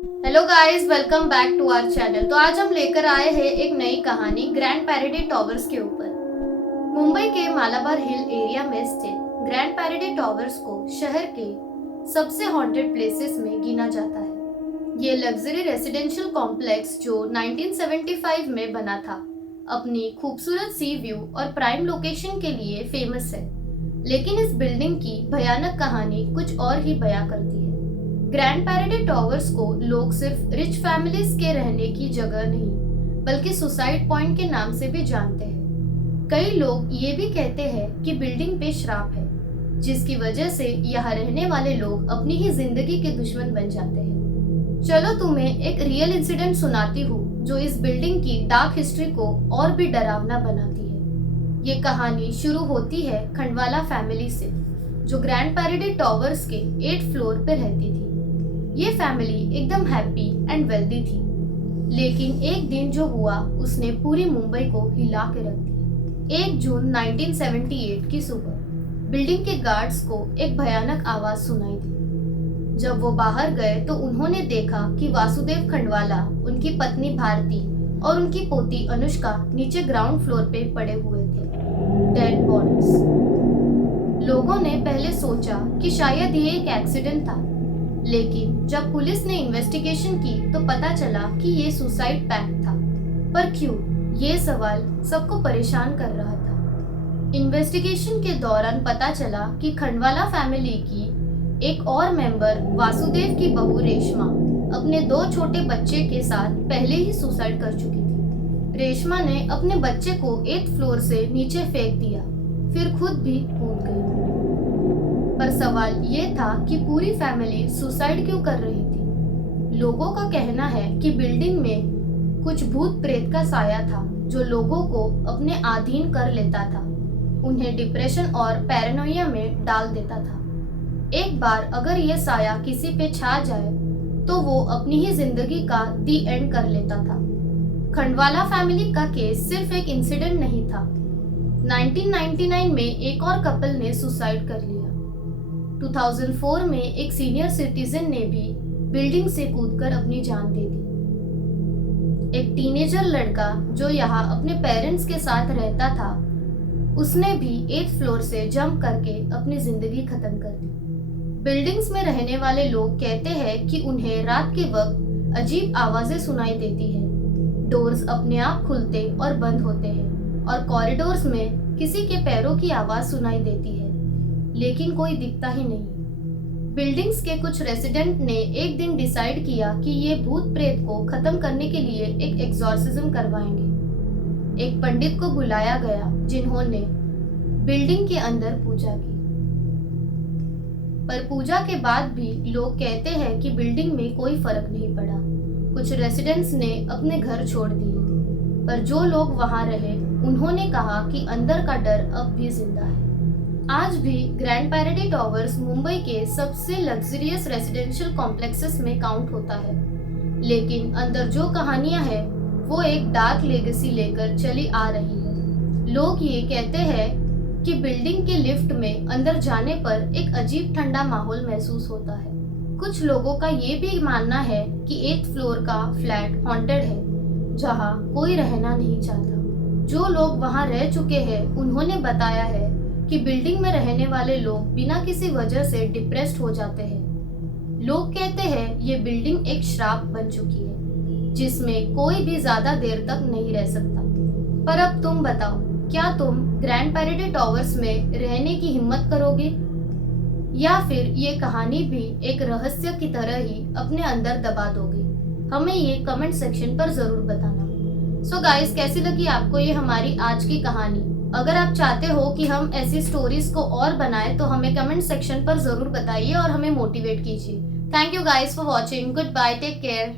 Hello guys, welcome back to our channel. तो आज हम लेकर आए हैं एक नई कहानी ग्रैंड पैराडाइज टॉवर्स के ऊपर। मुंबई के मालाबार हिल एरिया में स्थित ग्रैंड पैराडाइज टॉवर्स को शहर के सबसे हॉन्टेड प्लेसेस में गिना जाता है। ये लग्जरी रेसिडेंशियल कॉम्प्लेक्स जो 1975 में बना था, अपनी खूबसूरत सी व्यू और प्राइम लोकेशन के लिए फेमस है। लेकिन इस बिल्डिंग की भयानक कहानी कुछ और ही बयां करती है। ग्रैंड पैराडाइज टॉवर्स को लोग सिर्फ रिच फैमिलीज के रहने की जगह नहीं, बल्कि सुसाइड पॉइंट के नाम से भी जानते हैं। कई लोग ये भी कहते हैं कि बिल्डिंग पे श्राप है, जिसकी वजह से यहाँ रहने वाले लोग अपनी ही जिंदगी के दुश्मन बन जाते हैं। चलो तुम्हें एक रियल इंसिडेंट सुनाती हूँ जो इस बिल्डिंग की डार्क हिस्ट्री को और भी डरावना बनाती है। ये कहानी शुरू होती है खंडवाला फैमिली से, जो ग्रैंड पैराडाइज टॉवर्स के 8th फ्लोर पे रहती थी। ये फैमिली एकदम हैप्पी एंड वेल्दी थी, लेकिन एक दिन जो हुआ उसने पूरी मुंबई को हिला के रख दिया। 1 जून 1978 की सुबह बिल्डिंग के गार्ड्स को एक भयानक आवाज सुनाई दी। जब वो बाहर गए तो उन्होंने देखा कि वासुदेव खंडवाला, उनकी पत्नी भारती और उनकी पोती अनुष्का नीचे ग्राउंड फ्लोर पे पड़े हुए थे, डेड बॉडीज। लोगों ने पहले सोचा कि शायद ये एक एक्सीडेंट था, लेकिन जब पुलिस ने इन्वेस्टिगेशन की तो पता चला कि ये सुसाइड पैक्ट था। पर क्यों? ये सवाल सबको परेशान कर रहा था। इन्वेस्टिगेशन के दौरान पता चला कि खंडवाला फैमिली की एक और मेंबर, वासुदेव की बहू रेशमा, अपने 2 छोटे बच्चे के साथ पहले ही सुसाइड कर चुकी थी। रेशमा ने अपने बच्चे को 8th फ्लोर से नीचे फेंक दिया, फिर खुद भी कूद गई। पर सवाल ये था कि पूरी फैमिली सुसाइड क्यों कर रही थी। लोगों का कहना है कि बिल्डिंग में कुछ भूत प्रेत का साया था जो लोगों को अपने अधीन कर लेता था, उन्हें डिप्रेशन और पैरानोइया में डाल देता था। एक बार अगर यह साया किसी पे छा जाए तो वो अपनी ही जिंदगी का दी एंड कर लेता था। खंडवाला फैमिली का केस सिर्फ एक इंसिडेंट नहीं था। 1999 में एक और कपल ने सुसाइड कर लिया। 2004 में एक सीनियर सिटीजन ने भी बिल्डिंग से कूदकर अपनी जान दे दी। एक टीनेजर लड़का जो यहाँ अपने पेरेंट्स के साथ रहता था, उसने भी 8th फ्लोर से जंप करके अपनी जिंदगी खत्म कर दी। बिल्डिंग्स में रहने वाले लोग कहते हैं कि उन्हें रात के वक्त अजीब आवाजें सुनाई देती है। डोर्स अपने आप खुलते और बंद होते हैं और कॉरिडोर्स में किसी के पैरों की आवाज सुनाई देती है, लेकिन कोई दिखता ही नहीं। बिल्डिंग्स के कुछ रेसिडेंट ने एक दिन डिसाइड किया कि ये भूत प्रेत को खत्म करने के लिए एक एक्सॉर्सिज्म करवाएंगे। एक पंडित को बुलाया गया जिन्होंने बिल्डिंग के अंदर पूजा की। पर पूजा के बाद भी लोग कहते हैं कि बिल्डिंग में कोई फर्क नहीं पड़ा। कुछ रेसिडेंट्स ने अपने घर छोड़ दिए, पर जो लोग वहां रहे उन्होंने कहा कि अंदर का डर अब भी जिंदा है। आज भी ग्रैंड पैराडाइज टॉवर्स मुंबई के सबसे लग्जरियस रेसिडेंशियल कॉम्प्लेक्सेस में काउंट होता है, लेकिन अंदर जो कहानियां हैं वो एक डार्क लेगेसी लेकर चली आ रही है। लोग ये कहते हैं कि बिल्डिंग के लिफ्ट में अंदर जाने पर एक अजीब ठंडा माहौल महसूस होता है। कुछ लोगों का ये भी मानना है कि 8th फ्लोर का फ्लैट हॉन्टेड है, जहाँ कोई रहना नहीं चाहता। जो लोग वहाँ रह चुके हैं उन्होंने बताया है कि बिल्डिंग में रहने वाले लोग बिना किसी वजह से डिप्रेस्ड हो जाते हैं। लोग कहते हैं ये बिल्डिंग एक श्राप बन चुकी है, जिसमें कोई भी ज्यादा देर तक नहीं रह सकता। पर अब तुम बताओ, क्या तुम ग्रैंड पैराडाइज टॉवर्स में रहने की हिम्मत करोगे, या फिर ये कहानी भी एक रहस्य की तरह ही अपने अंदर दबा दोगे? हमें ये कमेंट सेक्शन पर जरूर बताना। सो गाइस, कैसी लगी आपको ये हमारी आज की कहानी? अगर आप चाहते हो कि हम ऐसी स्टोरीज को और बनाएं तो हमें कमेंट सेक्शन पर जरूर बताइए और हमें मोटिवेट कीजिए। Thank you guys for watching. Good bye, take care.